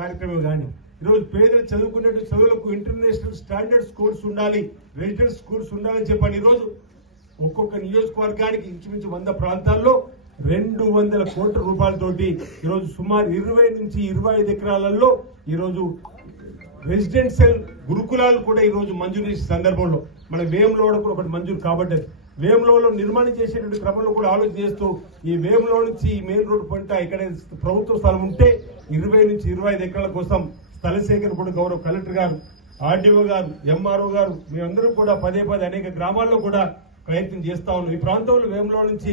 కార్యక్రమం కానీ ఈరోజు పేదలు చదువుకునే చదువులకు ఇంటర్నేషనల్ స్టాండర్డ్ స్కూల్స్ ఉండాలి, రెసిడెన్స్ స్కూల్స్ ఉండాలని చెప్పండి. ఈరోజు ఒక్కొక్క నియోజకవర్గానికి ఇంచుమించు 100 ప్రాంతాల్లో 200 కోట్ల రూపాయలతోటి ఈరోజు సుమారు 20 నుంచి 25 ఎకరాలలో ఈరోజు రెసిడెన్షియల్ గురుకులాలు కూడా ఈరోజు మంజూరు చేసే సందర్భంలో మన వేములవాడ కూడా ఒకటి మంజూరు కాబట్టి వేములవాడలో నిర్మాణం చేసేటువంటి క్రమంలో కూడా ఆలోచన చేస్తూ ఈ వేములవాడ నుంచి ఈ మెయిన్ రోడ్డు పంట ఇక్కడ ప్రభుత్వ స్థలం ఉంటే 20 నుంచి 25 ఎకరాల కోసం స్థల సేకరణ కూడా గౌరవ కలెక్టర్ గారు, ఆర్డీఓ గారు, ఎంఆర్ఓ గారు మేమందరూ కూడా పదే అనేక గ్రామాల్లో కూడా ప్రయత్నం చేస్తా ఉన్నాం. ఈ ప్రాంతంలో వేములవాడ నుంచి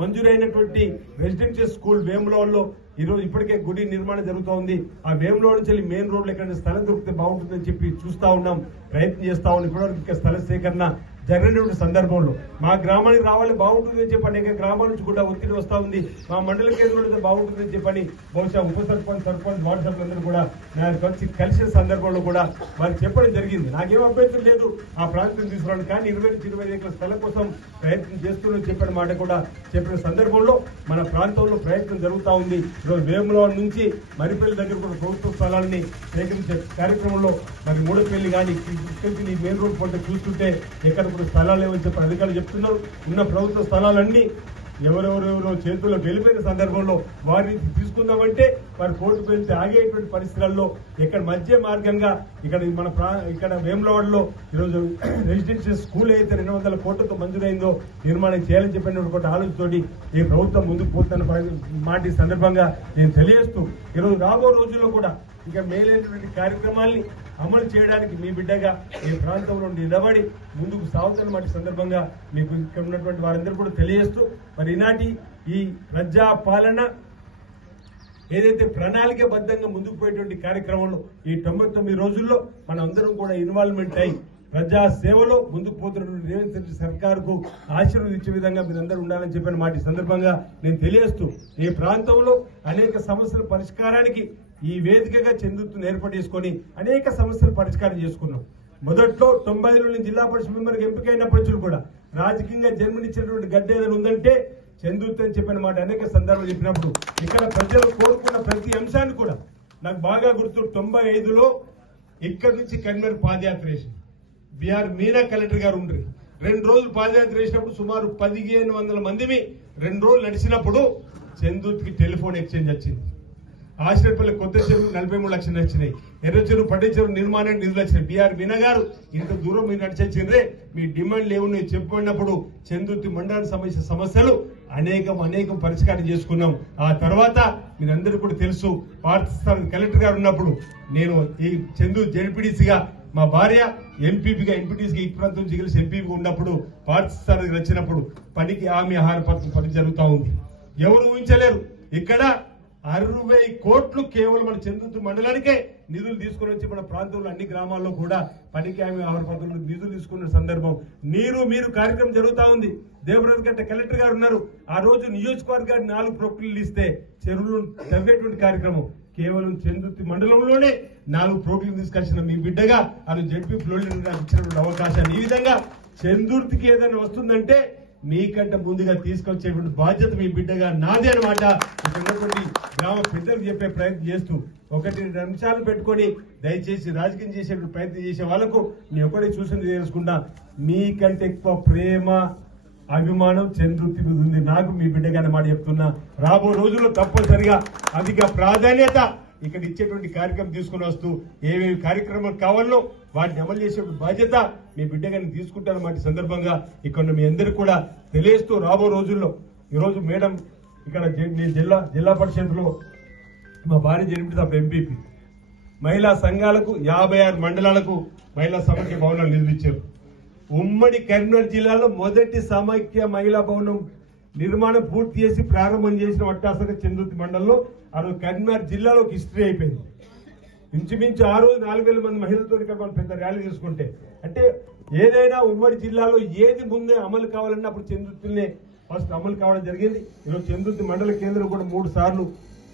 మంజూరైనటువంటి రెసిడెన్షియల్ స్కూల్ వేములవాడలో ఈరోజు ఇప్పటికే గుడి నిర్మాణం జరుగుతూ ఉంది. ఆ వేములవాడ నుంచి మెయిన్ రోడ్లు ఎక్కడ స్థలం దొరికితే బాగుంటుందని చెప్పి చూస్తా ఉన్నాం, ప్రయత్నం చేస్తా ఉన్నాం. ఇప్పటివరకు ఇంకా స్థల సేకరణ జరిగినటువంటి సందర్భంలో మా గ్రామానికి రావాలి బాగుంటుందని చెప్పి అనేక గ్రామాల నుంచి కూడా ఒత్తిడి వస్తూ ఉంది. మా మండల కేంద్రంలో బాగుంటుందని చెప్పని బహుశా ఉప సర్పంచ్, వార్డు సభ్యులందరూ కూడా నాకు వచ్చి కలిసిన సందర్భంలో కూడా వారికి చెప్పడం జరిగింది. నాకేం అభ్యంతరం లేదు ఆ ప్రాంతం తీసుకురావడం, కానీ 20 నుంచి 25 ఎకరాల స్థలం కోసం ప్రయత్నం చేస్తున్నామని చెప్పిన మాట కూడా చెప్పిన సందర్భంలో మన ప్రాంతంలో ప్రయత్నం జరుగుతూ ఉంది. ఈరోజు వేములవాడ నుంచి మరిపల్లి దగ్గర కూడా ప్రభుత్వ స్థలాన్ని సేకరించే కార్యక్రమంలో మరి మూడపల్లి కానీ ఈ మెయిన్ రోడ్ పంట చూస్తుంటే ఎక్కడ స్థలాలు లేవని చెప్పి అధికారులు చెప్తున్నారు. ఉన్న ప్రభుత్వ స్థలాలన్నీ ఎవరెవరెవరో చేతుల్లో వెళ్ళిపోయిన సందర్భంలో వారిని తీసుకుందామంటే వారి కోర్టుకు వెళ్తే ఆగేటువంటి పరిస్థితుల్లో ఇక్కడ మధ్య మార్గంగా ఇక్కడ వేములవాడలో ఈరోజు రెసిడెన్షియల్ స్కూల్ అయితే 200 కోట్లతో మంజూరైందో నిర్మాణం చేయాలని చెప్పినటువంటి ఆలోచనతోటి ఈ ప్రభుత్వం ముందుకు పోతున్న మాట ఈ సందర్భంగా నేను తెలియజేస్తూ ఈరోజు రాబో రోజుల్లో కూడా ఇంకా మేలైనటువంటి కార్యక్రమాల్ని అమలు చేయడానికి మీ బిడ్డగా ఈ ప్రాంతంలో నిలబడి ముందుకు సాగుతున్న మాట సందర్భంగా మీకు ఇక్కడ ఉన్నటువంటి వారందరూ కూడా తెలియజేస్తూ మరి ఈనాటి ఈ ప్రజా పాలన ఏదైతే ప్రణాళికబద్ధంగా ముందుకు పోయేటువంటి కార్యక్రమంలో ఈ 99 రోజుల్లో మన అందరం కూడా ఇన్వాల్వ్మెంట్ అయి ప్రజా సేవలో ముందుకు పోతున్నటువంటి రేవంత్ రెడ్డి సర్కారుకు ఆశీర్వదించే విధంగా మీరందరూ ఉండాలని చెప్పిన మాట ఈ సందర్భంగా నేను తెలియజేస్తూ ఈ ప్రాంతంలో అనేక సమస్యల పరిష్కారానికి ఈ వేదికగా చందుర్తిని ఏర్పాటు చేసుకొని అనేక సమస్యలు పరిష్కారం చేసుకున్నాం. మొదట్లో 90లో జిల్లా పరిషత్ మెంబర్కి ఎంపికైనప్పటి నుంచి కూడా రాజకీయంగా జన్మనిచ్చినటువంటి గడ్డ ఏదైనా ఉందంటే చందుర్తి అని చెప్పిన మాట అనేక సందర్భాలు చెప్పినప్పుడు ఇక్కడ ప్రజలు కోరుకున్న ప్రతి అంశాన్ని కూడా నాకు బాగా గుర్తు. 95లో ఇక్కడి నుంచి కన్వీనర్ పాదయాత్ర వేసి బీఆర్ మీనా కలెక్టర్ గారు ఉండ్రి 2 రోజులు పాదయాత్ర వేసినప్పుడు సుమారు 1500 మందిని 2 రోజులు నడిచినప్పుడు చందుర్తికి టెలిఫోన్ ఎక్స్చేంజ్ వచ్చింది. ఆశ్రయపల్లి కొత్త చెరువు 43 లక్షలు వచ్చినాయి. ఎర్ర చెరువు పడ్డ చెరువు నిర్మాణానికి నిధులు వచ్చినాయి. బీఆర్ మీనా గారు ఇంత దూరం మీరు నడిచొచ్చిండ్రే మీ డిమాండ్ లేవు నేను చెప్పుకున్నప్పుడు చందుర్తి మండలానికి సంబంధించిన సమస్యలు అనేకం పరిష్కారం చేసుకున్నాం. ఆ తర్వాత మీరందరూ కూడా తెలుసు పార్థసారథి కలెక్టర్ గారు ఉన్నప్పుడు నేను ఈ చందూరు జెడ్పీటీసీగా మా భార్య ఎంపీపీగా ఎంపీటీసీగా ఈ ప్రాంతం నుంచి గెలిచి ఎంపీగా ఉన్నప్పుడు పార్థసారథి వచ్చినప్పుడు పనికి హామీ ఆహార పథకం పని జరుగుతూ ఉంది. ఎవరు ఊహించలేరు ఇక్కడ 60 కోట్లు కేవలం మన చందుర్తి మండలానికే నిధులు తీసుకుని వచ్చి మన ప్రాంతంలో అన్ని గ్రామాల్లో కూడా పనికి హామీ ఆహార పథకంలో నిధులు తీసుకున్న సందర్భం మీరు కార్యక్రమం జరుగుతూ ఉంది. దేవరాజు గట్ట కలెక్టర్ గారు ఉన్నారు. ఆ రోజు నియోజకవర్గానికి 4 ప్రొక్లీలు ఇస్తే చెరువులు తవ్వేటువంటి కార్యక్రమం కేవలం చందుర్తి మండలంలోనే 4 ప్రొక్లీలు తీసుకొచ్చిన మీ బిడ్డగా అది జడ్పీ ఫ్లోర్ ఇచ్చినటువంటి అవకాశాన్ని ఈ విధంగా చందుర్తికి ఏదైనా వస్తుందంటే మీకంటే ముందుగా తీసుకొచ్చేటువంటి బాధ్యత మీ బిడ్డగా నాదే అనమాట. ఉన్నటువంటి గ్రామ పెద్దలకు చెప్పే ప్రయత్నం చేస్తూ 1-2 నిమిషాలు పెట్టుకొని దయచేసి రాజకీయం చేసే ప్రయత్నం చేసే వాళ్ళకు మీ ఒక్కడే చూసింది తెలుసుకుంటా మీకంటే ఎక్కువ ప్రేమ అభిమానం చంద్రుతి మీద ఉంది నాకు మీ బిడ్డగానే మాట చెప్తున్నా. రాబో రోజుల్లో తప్పనిసరిగా అధిక ప్రాధాన్యత ఇక్కడ ఇచ్చేటువంటి కార్యక్రమం తీసుకుని వస్తూ ఏవేవి కార్యక్రమాలు కావాలో వాటిని అమలు చేసే బాధ్యత మీ బిడ్డగాని తీసుకుంటారన్నమాట. సందర్భంగా ఇక్కడ మీ అందరికీ కూడా తెలియజేస్తూ రాబో రోజుల్లో ఈరోజు మేడం ఇక్కడ జిల్లా పరిషత్లో మా భార్య జడ్పీటీసీ ఎంపీపీ మహిళా సంఘాలకు 56 మండలాలకు మహిళా సమైక్య భవనాలు నిర్మించారు. ఉమ్మడి కరీంనగర్ జిల్లాలో మొదటి సమైక్య మహిళా భవనం నిర్మాణం పూర్తి చేసి ప్రారంభం చేసిన వట్టాసక చందుర్తి మండలంలో ఆ రోజు కరీంనగర్ జిల్లాలో హిస్టరీ అయిపోయింది. ఇంచుమించు ఆ రోజు 4000 మంది మహిళలతో ఇక్కడ మనం పెద్ద ర్యాలీ తీసుకుంటే అంటే ఏదైనా ఉమ్మడి జిల్లాలో ఏది ముందే అమలు కావాలన్నా అప్పుడు చందుర్తినే ఫస్ట్ అమలు కావడం జరిగింది. ఈరోజు చందుర్తి మండల కేంద్రం కూడా 3 సార్లు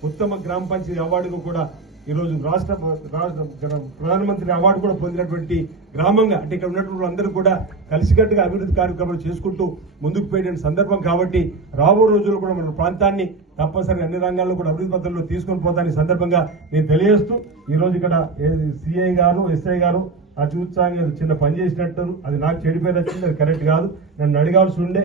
ఉత్తమ గ్రామ పంచాయతీ అవార్డుకు కూడా ఈరోజు రాష్ట్ర ప్రధానమంత్రి అవార్డు కూడా పొందినటువంటి గ్రామంగా అంటే ఇక్కడ ఉన్నటువంటి అందరూ కూడా కలిసికట్టుగా అభివృద్ధి కార్యక్రమాలు చేసుకుంటూ ముందుకు పోయిన సందర్భం కాబట్టి రాబో రోజుల్లో కూడా మన ప్రాంతాన్ని తప్పనిసరిగా అన్ని రంగాల్లో కూడా అభివృద్ధి పథంలో తీసుకొని పోతాను ఈ సందర్భంగా నేను తెలియజేస్తూ ఈ రోజు ఇక్కడ సిఐ గారు ఎస్ఐ గారు ఆ చూసాంగా చిన్న పని చేసినట్టు అది నాకు చెడిపోయి వచ్చింది, అది కరెక్ట్ కాదు. నన్ను అడగాల్సి ఉండే